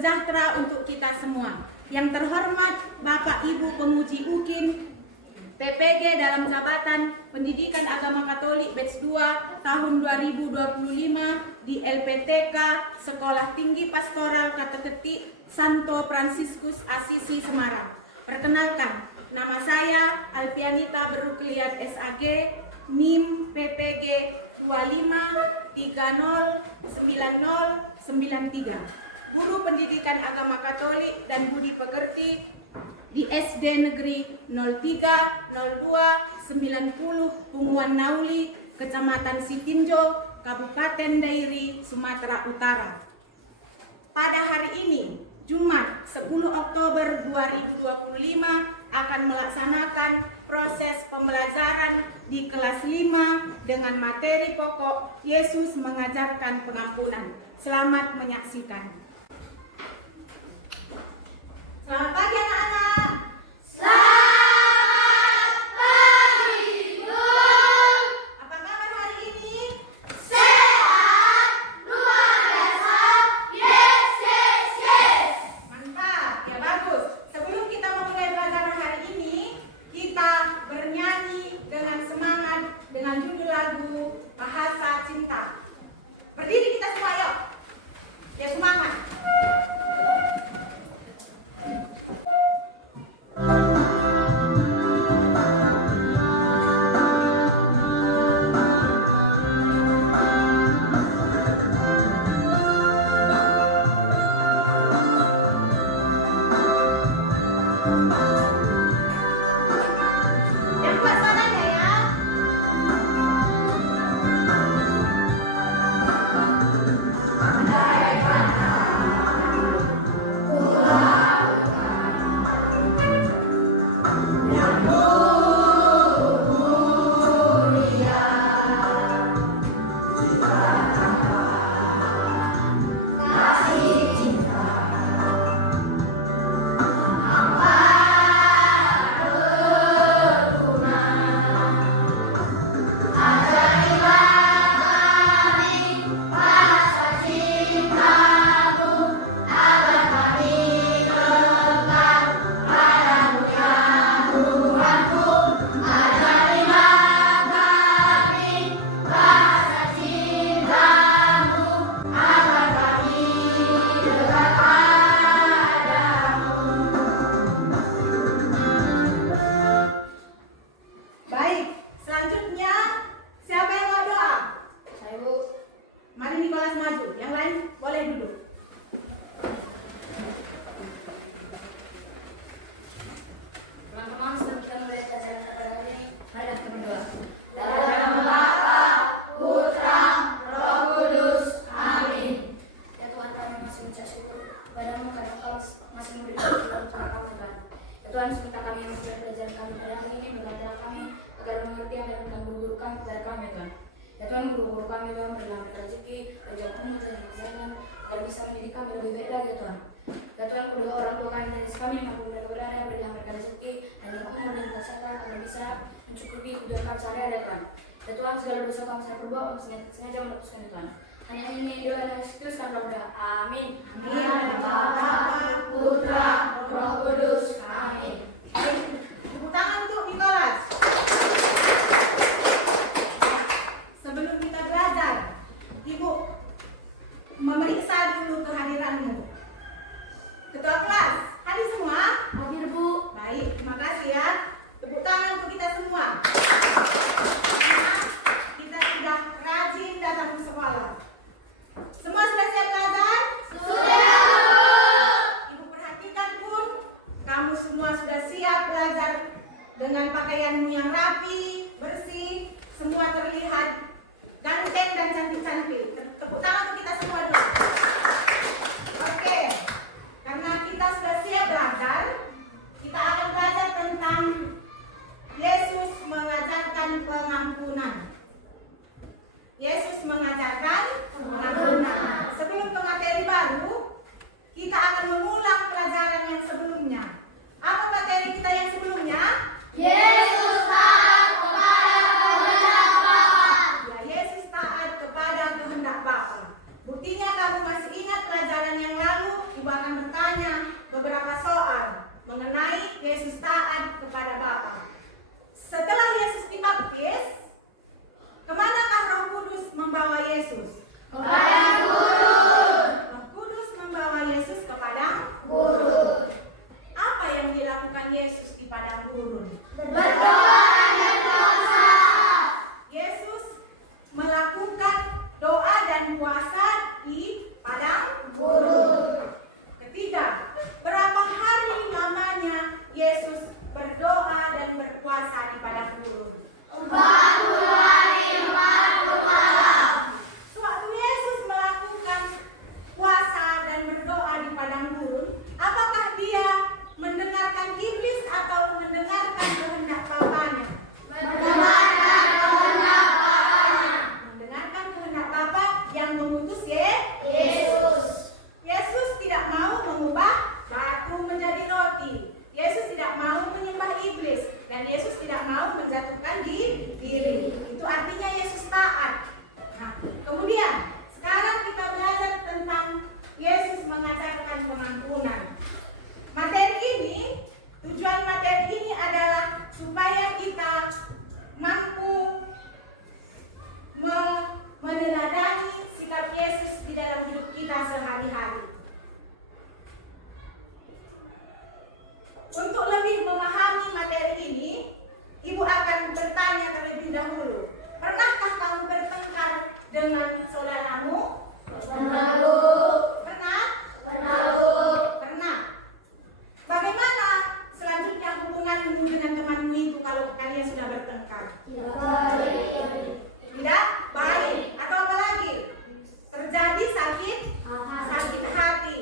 sejahtera untuk kita semua. Yang terhormat Bapak Ibu Penguji UKIN PPG dalam jabatan Pendidikan Agama Katolik Batch 2 tahun 2025 di LPTK Sekolah Tinggi Pastoral Kateketi Santo Fransiskus Asisi Semarang. Perkenalkan, nama saya Alfianita Berukliat SAG, NIM PPG 25309093, Guru Pendidikan Agama Katolik dan Budi Pekerti di SD Negeri 030290 Punguan Nauli, Kecamatan Sitinjo, Kabupaten Dairi, Sumatera Utara. Pada hari ini, Jumat 10 Oktober 2025 akan melaksanakan proses pembelajaran di kelas 5 dengan materi pokok Yesus mengajarkan pengampunan. Selamat menyaksikan. Selamat pagi anak-anak. Selamat pagi, Bu. Apa kabar hari ini? Sehat, luar biasa. Yes, yes, yes. Mantap, ya bagus. Sebelum kita memulai pelajaran hari ini, kita bernyanyi dengan semangat dengan judul lagu Bahasa Cinta. Berdiri kita semua, yuk. Ya, semangat. Yang kuat suaranya ya. Baik, selanjutnya siapa yang mau doa? Saya, Bu. Mari Nikolas maju, yang lain boleh duduk. Teman-teman, sebelum kita mulai pelajaran pada hari ini, mari kita berdoa. Dalam nama Bapa, Putra, Roh Kudus. Amin. Ya Tuhan, kami masih mengucap syukur kepadamu karena Engkau masih memberikan kita untuk kami, Tuhan. Ya Tuhan, seminta kami yang sudah belajar kami pada hari ini, berkatalah kami agar mengerti yang dan guru-guru kami kepada kami, ya Tuhan. Ya Tuhan, guru-guru kami, Tuhan, berilah mereka rezeki, berjauh umur dan kesehatan, agar bisa mendidik kami lebih baik lagi, ya Tuhan. Ya Tuhan, kedua orang tua kami dan kami mampu mereka berada, berilah mereka rezeki dan jauh umur dan kesehatan, agar bisa mencukupi kebutuhan kami sehari-hari, ya Tuhan. Ya Tuhan, segala dosa kami saya perbuat, kami sengaja menghapuskan, ya Tuhan. Hanya ini doa dan Yesus kami berdoa. Amin. Bapa, Putra, Roh Kudus. Amin. Tepuk tangan untuk Nikolas. Sebelum kita belajar, Ibu memeriksa dulu kehadiranmu. Ketua kelas, hadir semua? Hadir, Bu. Baik, terima kasih ya. Tepuk tangan untuk kita semua. Kita sudah rajin datang ke sekolah. Semua sudah siap belajar? Sudah, Bu. Ibu perhatikan pun, kamu semua sudah siap belajar dengan pakaianmu yang rapi, bersih, semua terlihat ganteng dan cantik-cantik. Tepuk tangan untuk kita semua dulu. Oke, karena kita sudah siap belajar, kita akan belajar tentang Yesus mengajarkan pengampunan. Yesus mengajarkan pengampunan. Sebelum ke materi baru, kita akan mengulang pelajaran yang sebelumnya. Apa materi kita yang sebelumnya? Yesus taat kepada kehendak Bapa. Ya, Yesus taat kepada kehendak Bapa. Buktinya kamu masih ingat pelajaran yang lalu, Ibu akan bertengkar. Tidak baik. Tidak baik. Atau apa lagi? Terjadi sakit hati.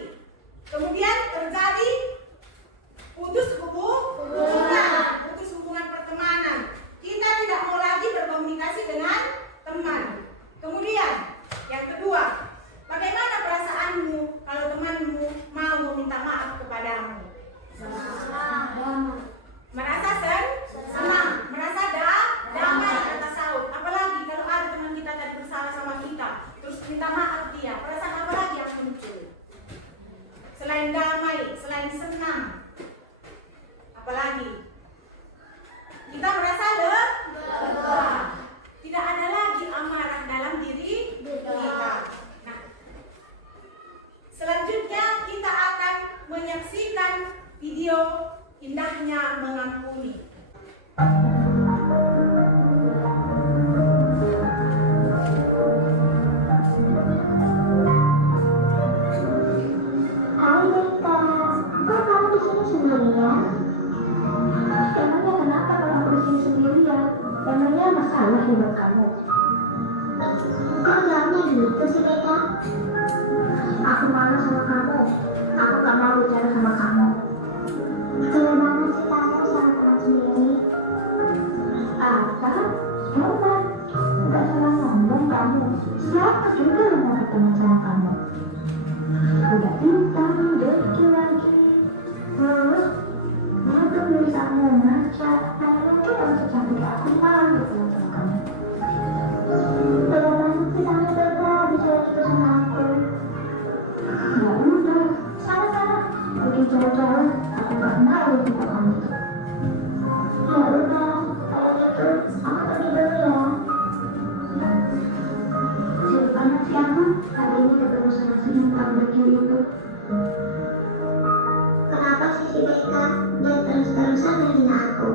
Kemudian terjadi putus hubungan pertemanan. Kita tidak mau lagi berkomunikasi dengan teman. Kemudian yang kedua, bagaimana perasaanmu kalau temanmu mau meminta maaf kepadamu? Merasa senang, merasa damai atas saut. Apalagi kalau ada teman kita tadi bersalah sama kita, terus minta maaf dia, perasaan apa lagi yang muncul? Selain damai, selain senang, apalagi kita merasa lega. Tidak ada lagi amarah dalam diri kita. Nah, selanjutnya kita akan menyaksikan video indahnya mengampuni. Hai Rika, kok kamu di sini sendirian? Emangnya kenapa kalau aku di sini sendirian? Emangnya masalah hidup kamu? Kok jawabnya gitu sih Rika? Aku malu sama kamu. Aku gak mau bicara sama kamu. Kaya banget sih kamu sama teman sendiri. Apa? Hebat. Gak salah ngomong kamu. Siapa juga yang mau ketemu sama kamu? Udah pintar, deki lagi. Terus, dia tuh bisa ngaca. Nanti kamu secantik aku malu ketemu sama kamu. Udah banget sih kamu beda bicara gitu sama aku. Ya udah, sana-sana. Pergi jauh-jauh, aku gak mau sama kamu. Ya udah, kalau gitu, aku pergi dulu ya. Sibuk banget sih aku, hari ini ketemu sama si Bintang Bekil itu. Kenapa sih si Beka? Dia terus-terusan menghina aku.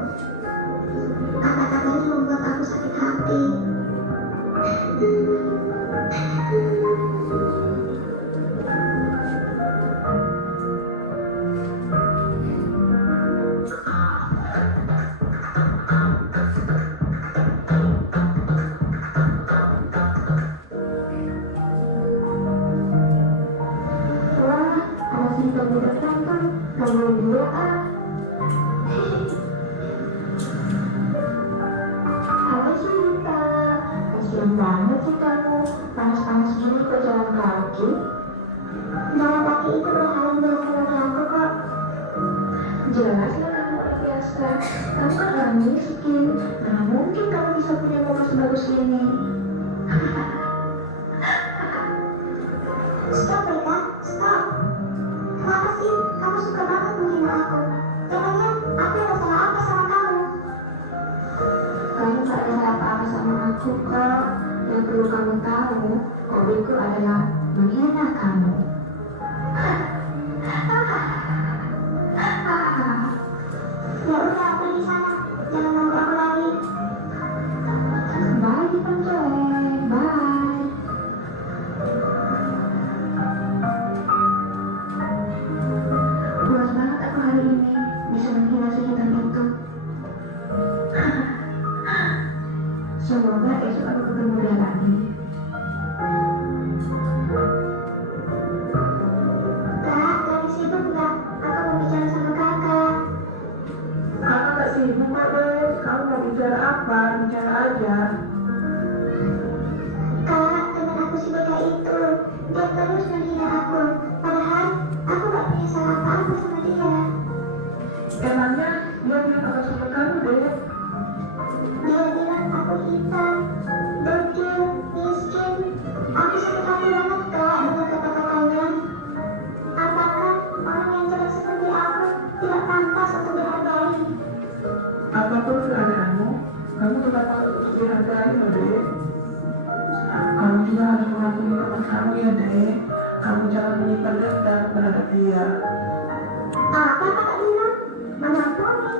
Kata-katanya membuat aku sakit hati. Wah, ada si Tobi datang tuh. Kamu dua ah. Halo Cinta, kasian banget sih kamu. Panas-panas gini kok jalan kaki. Jalan kaki itu berhalang biasa bagi aku kok. Jelas lah kamu orang biasa. Kamu kan orang miskin. Mana mungkin kamu bisa punya rumah sebagus ini. Stop Rika, stop. Kenapa sih kamu suka banget menghina aku? Emangnya aku ada salah apa sama kamu? Kamu gak ada salah apa-apa sama aku kok. Yang perlu kamu tahu, hobiku adalah menghina kamu. Ya udah, pergi sana. Jangan ganggu aku lagi. Bye, dipanjang. Bye. Puas banget aku hari ini bisa menghina si hitam itu. Semoga esok aku ketemu dia lagi. Kak, lagi sibuk nggak? Aku mau bicara sama kakak. Kakak gak sibuk kok deh. Kamu mau bicara apa? Bicara aja. Kak, teman aku si Beka itu, dia terus menghina aku. Padahal aku gak punya salah apa-apa sama dia. Emangnya dia bilang apa sama kamu deh? Dia bilang aku hitam, dekil, miskin. Aku sakit hati banget Kak dengan kata-katanya. Apakah orang yang jelek seperti aku tidak pantas untuk dihargai? Apapun keadaanmu, kamu tetap harus dihargai loh deh. Kamu juga harus mengakui teman kamu ya deh. Kamu jangan menyimpan dendam terhadap dia. Apa kakak bilang? Mengampuni.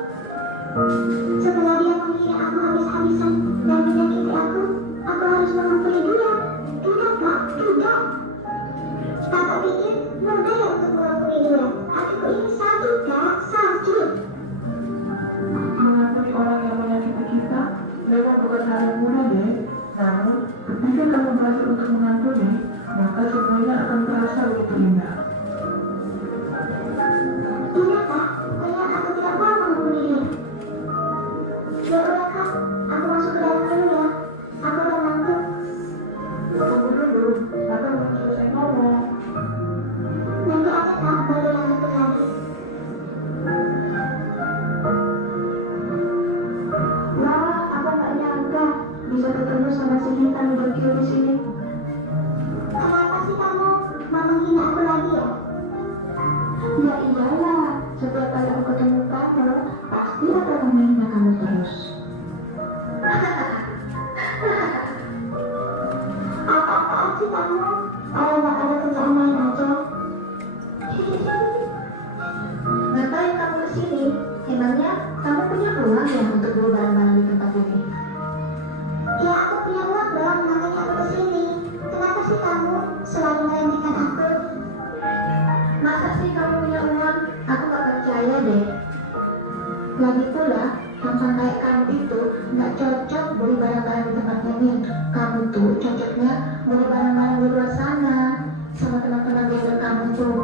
Setelah dia menghina aku habis-habisan dan menyakiti aku harus mengampuni dia. Tidak kak, tidak. Kakak pikir mudah ya untuk mengampuni dia? Hatiku ini sakit kak, sakit. Mengampuni orang yang menyakiti kita untuk mengampuni, maka semuanya akan terasa begitu indah. Iya kak, kayak aku tidak mau menghubungi dia. Ya udah kak, aku masuk ke dalam dulu ya. Aku udah ngantuk. Tunggu dulu, aku belum selesai ngomong. Nanti aja kak, baru lanjutin lagi. Wah, aku nggak nyangka bisa ketemu sama si Bintang Bagio di sini. Kenapa sih kamu mau menghina aku lagi ya? Ya iyalah, setiap kali aku ketemu kamu, pasti akan menghina kamu terus. Apa-apaan sih kamu? Kalau nggak ada kerjaan lain aja. Ngapain kamu kesini? Emangnya kamu punya uang ya untuk beli barang-barang di tempat ini? Ya aku punya uang dong, makanya aku kesini. Kenapa sih kamu selalu meremehkan aku? Masa sih kamu punya uang? Aku gak percaya deh. Lagi pula, tampang kayak kamu itu gak cocok beli barang-barang di tempat ini. Kamu tuh cocoknya beli barang-barang di luar sana sama teman-teman gender kamu tuh.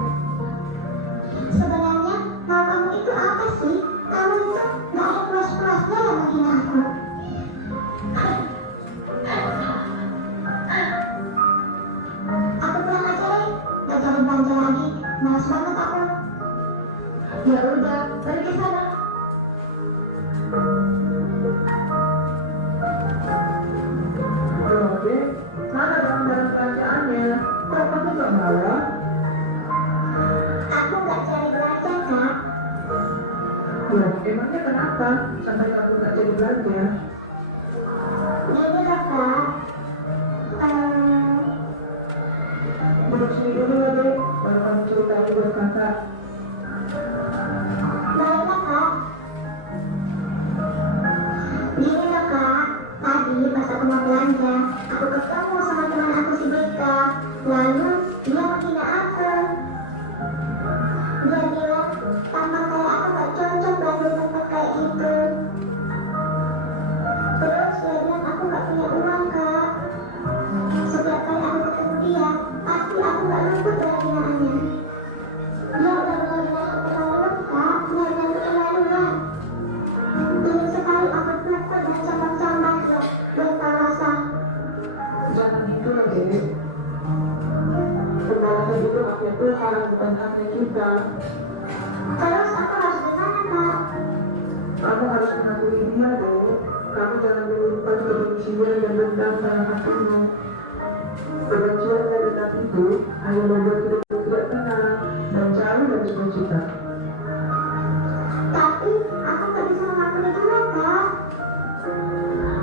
Sebenarnya mau kamu itu apa sih? Kamu itu gak ada puas-puasnya yang menghina aku. Aku pulang aja deh, gak jadi belanja lagi. Malas banget aku. Ya udah, pergi sana. Loh, Dek, mana barang-barang belanjaannya? Kok kamu gak bawa? Aku gak cari belanja kak. Loh, emangnya kenapa sampai kamu gak jadi belanja? Gini loh kak. Duduk sini dulu ya, Dek, baru kamu cerita lagi buat kakak. Baiklah kak. Gini loh kak. Tadi pas aku mau belanja, aku ketemu sama teman aku si Beka. Lalu dia menghina aku. Dia bilang tampang kayak aku gak cocok belanja di tempat kayak gitu. Terus dia bilang aku gak punya uang kak. Setiap kali aku ketemu dia, pasti aku gak luput dari hinaannya. Dia udah benar-benar keterlaluan kak, benar-benar keterlaluan. Ingin sekali aku pukul dan cambak-cambak loh, biar tahu rasa. Jangan gitu lah, Dek. Pembalasan itu haknya Tuhan, bukan haknya kita. Terus aku harus gimana kak? Kamu harus mengakui dia, Dek. Kamu jangan menyimpan kebencian dan dendam dalam hatimu. Kebencian dan dendam itu hanya membuat hidupmu tidak tenang dan jauh dari sukacita. Tapi aku gak bisa mengampuni dia kak.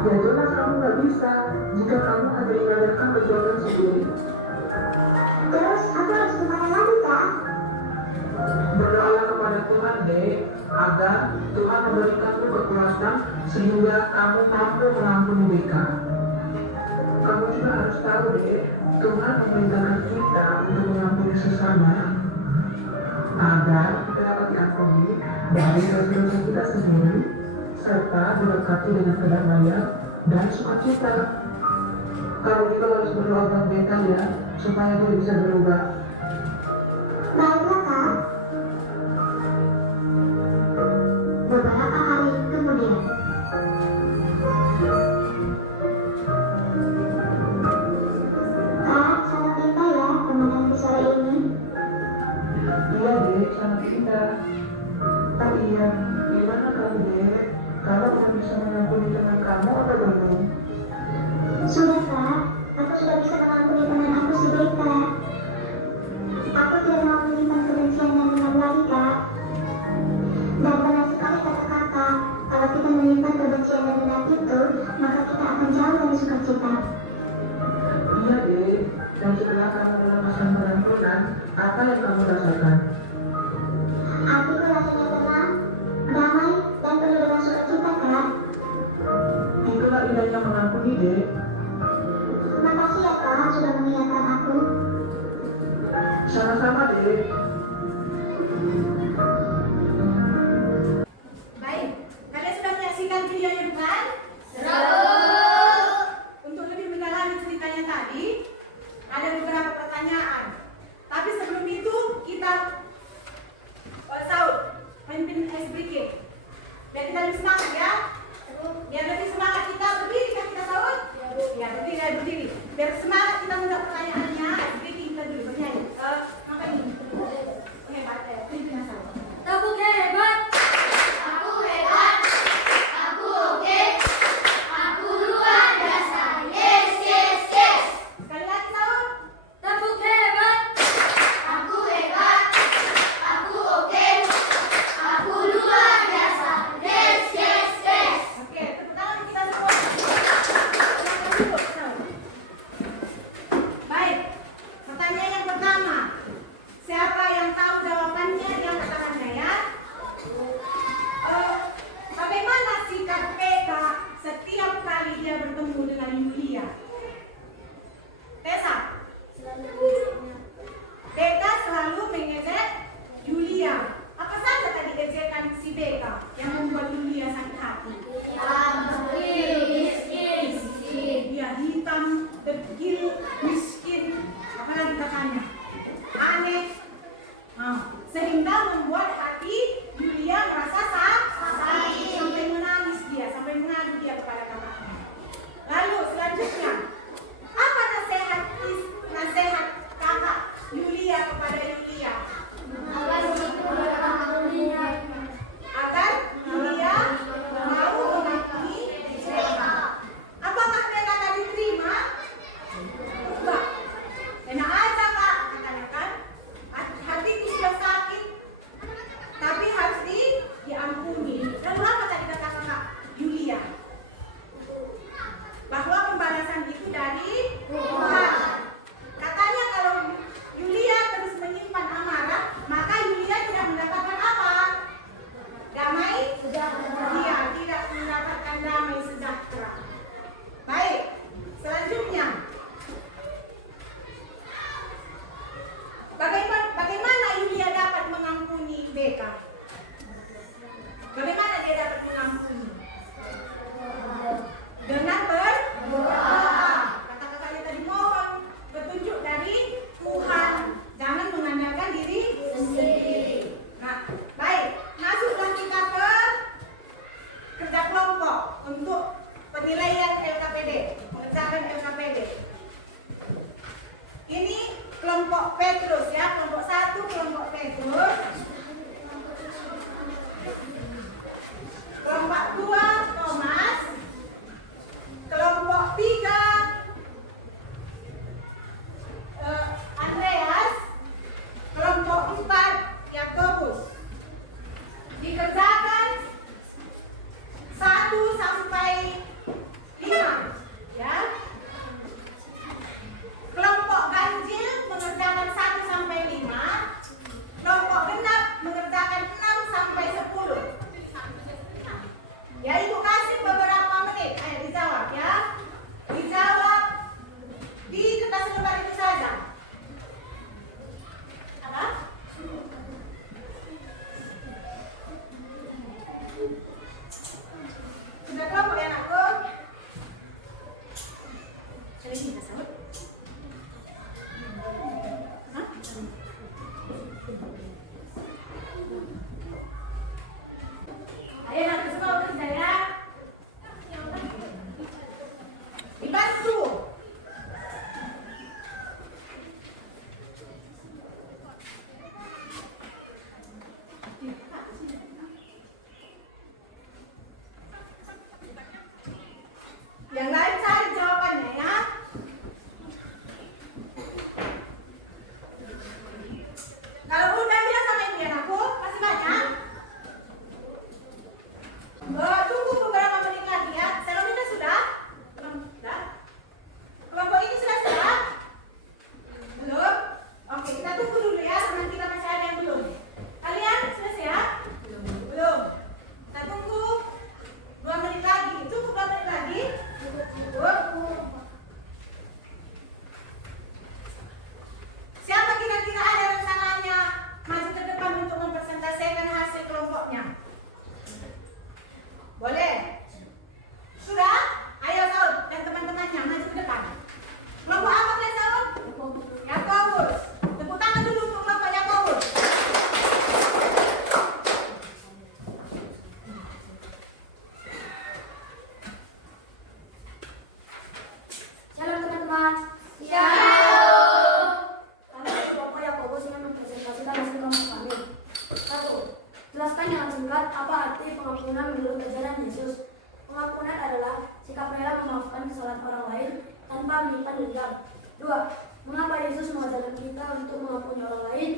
Ya jelas kamu nggak bisa jika kamu hanya mengadakan perbuatan sendiri. Terus aku harus gimana lagi kak? Berdoalah kepada Tuhan, Dek, agar Tuhan memberikanmu kekuatan sehingga kamu mampu mengampuni mereka. Kamu juga harus tahu, Dek, Tuhan memerintahkan kita untuk mengampuni sesama agar kita dapat diampuni dari dosa-dosa kita sendiri serta dilengkapi dengan kedamaian dan sukacita. Kamu juga harus berdoa buat mereka ya, supaya dia bisa berubah. Baiklah kak. Beberapa hari kemudian. Kak, sangat indah ya pemandangan di sore ini. Iya, Dek, sama kita. Oh iya, gimana kamu, Dek? Kamu udah bisa mengampuni teman kamu atau belum? Sudah kak, aku sudah bisa mengampuni teman aku si Beka. Aku tidak mau menyimpan kebencian dan dendam lagi kak. Dan benar sekali kata kakak, kalau kita menyimpan kebencian dan dendam itu, maka kita akan jauh dari sukacita. Iya, Dek. Dan setelah kamu dalam masa pengampunan, apa yang kamu rasakan? Hatiku rasanya tenang, damai, dan penuh dengan sukacita kak. Itulah indahnya mengampuni, Dek. Makasih ya kak sudah mengingatkan aku. Sama-sama, Dek. Baik, kalian sudah menyaksikan videonya bukan? Sudah. Untuk lebih mendalami ceritanya tadi, penilaian LKPD, mengerjakan LKPD. Ini kelompok Petrus ya, kelompok 1 kelompok Petrus. Kelompok 2 Thomas. Kelompok 3 Andreas. Kelompok 4 Yakobus. Dikerjakan 1 sampai 5 ya. Kelompok ganjil mengerjakan 1 sampai 5. Kelompok genap mengerjakan 6 sampai 10. Ya, Ibu kasih beberapa menit. Ayo dijawab ya. Dijawab di kertas lembar itu saja. Apa? Sudah kelompok ya anakku? Sudah bisa sahut? Hah? Ayo nanti semua kerja ya. Dibantu. Yang lain cari jawabannya ya. Kalau udah bilang sama Indian aku, masih banyak. Tunggu beberapa menit lagi ya. Selomina sudah? Belum? Sudah? Kelompok ini sudah? Belum? Oke, kita tunggu dulu ya. Teman kita masih ada yang belum. Kalian selesai ya? Belum. Kita tunggu 2 menit lagi. Cukup 2 menit lagi? Cukup. Siapa kira-kira ada rencananya maju ke depan untuk mempresentasikan hasil kelompoknya? Boleh? Sudah? Ayo Saud dan teman-temannya maju ke depan. Kelompok apa kalian Saud? Yakobus. Tepuk tangan dulu untuk kelompok Yakobus. Shalom teman-teman. Shalom. Kami dari kelompok Yakobus ingin mempresentasikan hasil kelompok kami. 1. Jelaskan dengan singkat apa arti pengampunan menurut ajaran Yesus. Pengampunan adalah sikap rela memaafkan kesalahan orang lain tanpa menyimpan dendam. 2. Mengapa Yesus mengajarkan kita untuk mengampuni orang lain?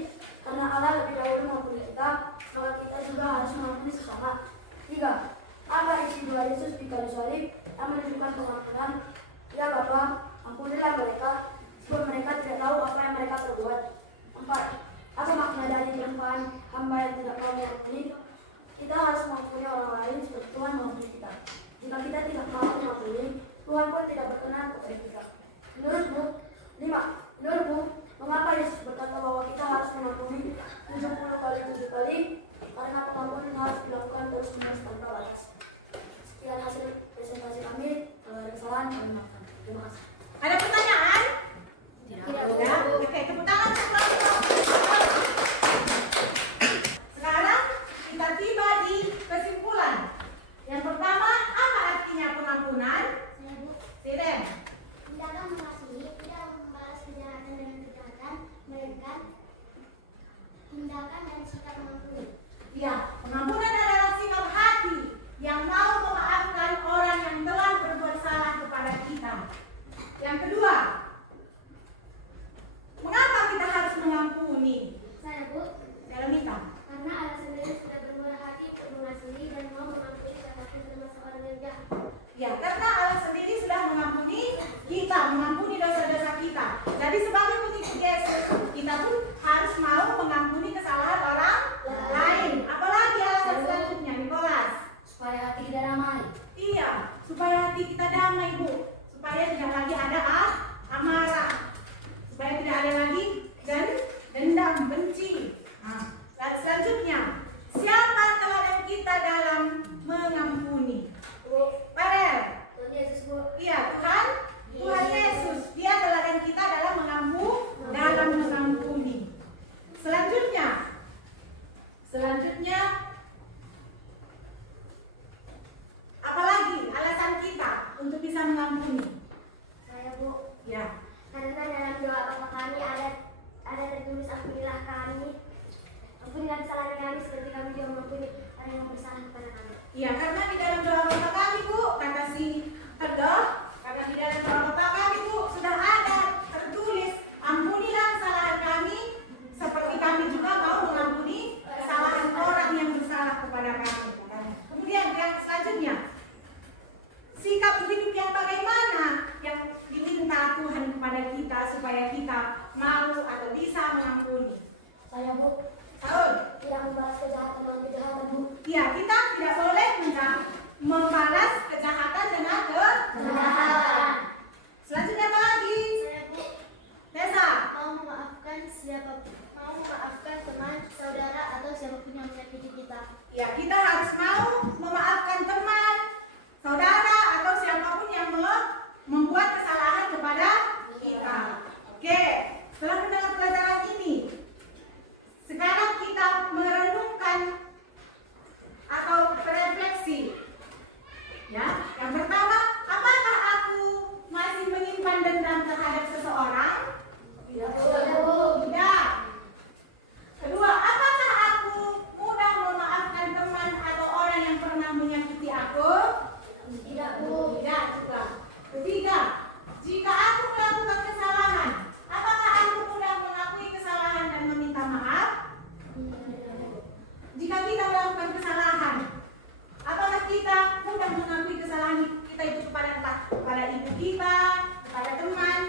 Karena Allah lebih dahulu mengampuni kita, maka kita juga harus mengampuni sesama. 3. Apa isi doa Yesus di kayu salib yang menunjukkan pengampunan? Ya Bapa, ampunilah mereka, sebab mereka tidak tahu apa yang mereka perbuat. 4. Apa makna dari perkataan hamba yang tidak mau mengampuni? Kita harus mengampuni orang lain seperti Tuhan mengampuni kita. Jika kita tidak mau mengampuni, Tuhan pun tidak berkenan kepada kita. Menurutmu, 5. Menurutmu, mengapa Yesus berkata bahwa kita harus mengampuni 70 kali 7 kali? Karena pengampunan harus dilakukan terus-menerus tanpa batas. Sekian hasil presentasi kami. Kalau ada kesalahan, kami maafkan. Terima kasih. Ada pertanyaan? Tidak. Ya? Oke, tepuk tangan untuk kelompok. Sekarang kita tiba di kesimpulan. Yang pertama, apa artinya pengampunan? Siren. Tindakan mengasihi, tidak membalas kejahatan dengan kejahatan, melainkan tindakan dan sikap mengampuni. Ya, pengampunan adalah sikap hati yang mau memaafkan orang yang telah berbuat salah kepada kita. Yang kedua, mengapa kita harus mengampuni? Saya Bu, Dalamita. karena Allah sendiri sudah bermurah hati untuk mengasihi dan mau mengampuni siapapun termasuk orang yang jahat. Ya, karena Allah sendiri sudah mengampuni kita, mengampuni dosa-dosa kita. Jadi sebagai pengikut Yesus, kita pun harus mau mengampuni kesalahan orang lain. Apalagi alasan selanjutnya, Nicholas? Supaya hati kita damai. Iya, supaya hati kita damai, Bu. Supaya tidak lagi ada amarah. Supaya tidak ada lagi dendam, benci. Nah, selanjutnya, siapa teladan kita dalam mengampuni? Padel. Tuhan Yesus Bu. Iya, Tuhan Yesus. Dia teladan kita dalam mengampuni. Selanjutnya, apalagi alasan kita mengampuni? Saya, Bu. Ya. Karena dalam doa Bapa kami ada tertulis ampunilah kami. Ampunilah kesalahan kami seperti kami juga mengampuni orang yang bersalah kepada kami. Iya, karena di dalam doa Bapa kami, Bu, kata si Tedoh, karena di dalam doa Bapa kami, Bu, sudah ada tertulis ampunilah kesalahan kami seperti kami juga mau mengampuni kesalahan orang yang bersalah kepada kami. Kemudian yang selanjutnya, sikap hidup yang bagaimana yang diminta Tuhan kepada kita supaya kita mau atau bisa mengampuni. Saya, Bu, Tahun. tidak membalas kejahatan dengan kejahatan, Bu. Ya, kita tidak boleh membalas kejahatan dengan kejahatan. Selanjutnya apa lagi? Saya, Bu, Tessa. mau memaafkan teman, saudara atau siapapun yang menyakiti kita. Ya, kita harus mau memaafkan teman, saudara atau siapapun yang membuat kesalahan kepada kita. Oke, setelah mendengar pelajaran ini, sekarang kita merenungkan atau berefleksi. Ya, yang pertama, apakah aku masih menyimpan dendam terhadap seseorang? Tidak, Tidak. Kedua, apakah aku mudah memaafkan teman atau orang yang pernah menyakiti aku? Tidak, Bu. Tidak juga. Ketiga, jika aku melakukan kesalahan, apakah aku mudah mengakui kesalahan dan meminta maaf? Jika kita melakukan kesalahan, apakah kita mudah mengakui kesalahan kita itu kepada ibu kita, kepada teman,